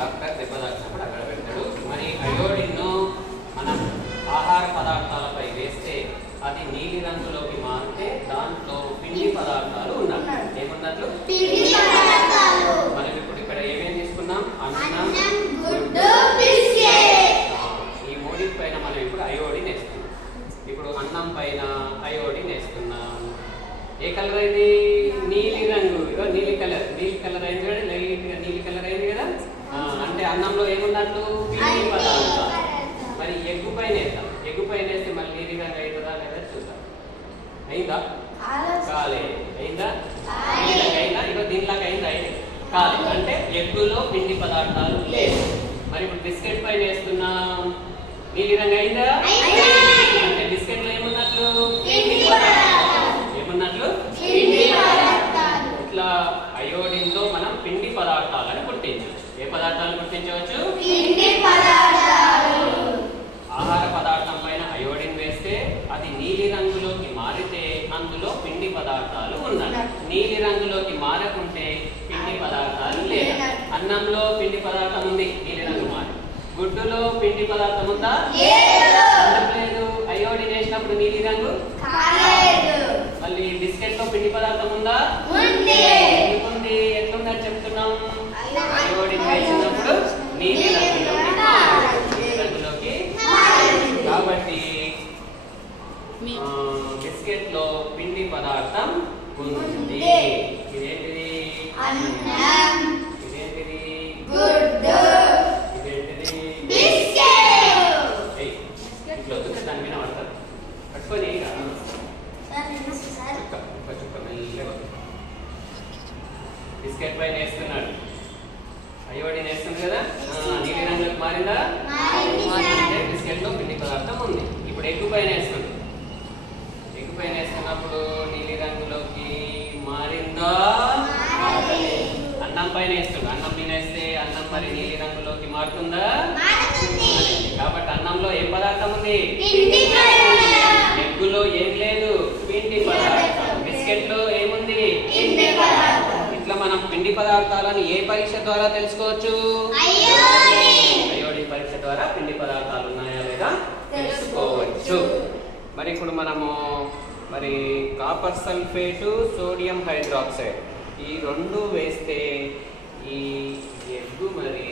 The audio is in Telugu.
డాక్టర్ దెబ్బ తాకినప్పుడు అక్కడ పెడతాడు. మరి అయోడిన్ మనం ఆహార పదార్థాలపై వేస్తే అది నీలి రంగులోకి మారితే దాంట్లో పిండి పదార్థాలు ఉన్నాయి. ఏమున్నట్లు? మనం ఇప్పుడు ఇక్కడ ఏమేమి తీసుకున్నాం? అన్నం, గుడ్డు, బిస్కెట్. ఈ మూడింటి పైన మనం ఇప్పుడు అయోడిన్ వేస్తున్నాం. ఇప్పుడు అన్నం పైన అయోడిన్ వేస్తున్నాం. ఏ కలర్ అయింది? నీలి రంగు. నీలి కలర్ అయింది కదా, లైట్గా నీలి కలర్ అయింది కదా. అంటే అన్నంలో ఏమున్నట్లు? పిండి పదార్థాలు. మరి ఎగ్గు పైన వేద్దాం. ఎగ్గు పైన వేస్తే మళ్ళీ నీలి రంగు అవుతుందా లేదా చూద్దాం. అయిందా? కాలే. అయిందా? అయిందా? ఇక దీనిలాగా అయిందా? అయింది. కాలే. అంటే ఎగ్గులో పిండి పదార్థాలు లేదు. మరి ఇప్పుడు బిస్కెట్ పైన వేస్తున్నాం. నీలి రంగు అయిందా? అంటే బిస్కెట్ లో ఏమున్నట్లు? ఏమున్నట్లు? ఇట్లా అయోడిన్ లో మనం పిండి పదార్థాలను గుర్తించవచ్చు. ఏ పదార్థాలను గుర్తించవచ్చు? ఆహార పదార్థం పైన అయోడిన్ వేస్తే అది నీలి రంగులోకి మారితే అందులో పిండి పదార్థాలు ఉన్నాయి. నీలి రంగులోకి మారకుంటే పిండి పదార్థాలు లేదు. అన్నంలో పిండి పదార్థం ఉంది, నీలి రంగు మారి. గుడ్డులో పిండి పదార్థం ఉందా? లేదు. అయోడిన్ వేసినప్పుడు నీలి రంగు. మళ్ళీ బిస్కెట్ లో పిండి పదార్థం ఉందా? ఎందుకుంది? ఎట్లుందని చెప్తున్నాం? అయోడిన్ వేసినప్పుడు నీలి రంగులోకి. కాబట్టి బిస్కెట్ లో పిండి పదార్థం ఉంది. ఇదేంటిది? ఇదేంటిది? ఇదేంటిది? ఇట్లా వద్దు, దాని మీద పడతారు. పట్టుకొని బిస్కెట్ పైన వేస్తున్నాడు. అయోడిన్ వేస్తుంది కదా, నీలి రంగులోకి మారిందా? బిస్కెట్ లో పిండి పదార్థం ఉంది. ఇప్పుడు ఎగ్గు పైన వేస్తుంది. ఎగ్గు పైన వేస్తున్నప్పుడు నీలి రంగులోకి మారిందా? అన్నం పైన వేస్తుంది. అన్నం పైన వేస్తే అన్నం మరి నీలి రంగులోకి మారుతుందా? కాబట్టి అన్నంలో ఏం పదార్థం ఉంది? ఎగ్గులో ఏం లేదు? పిండి పదార్థం. బిస్కెట్ లో ఏముంది? ఇట్లా మనం పిండి పదార్థాలను ఏ పరీక్ష ద్వారా తెలుసుకోవచ్చు? అయోడిన్ పరీక్ష ద్వారా పిండి పదార్థాలు ఉన్నాయా లేదా తెలుసుకోవచ్చు. మరి ఇప్పుడు మనము కాపర్ సల్ఫేటు, సోడియం హైడ్రాక్సైడ్ ఈ రెండు వేస్తే ఈ ఎగ్గు మరి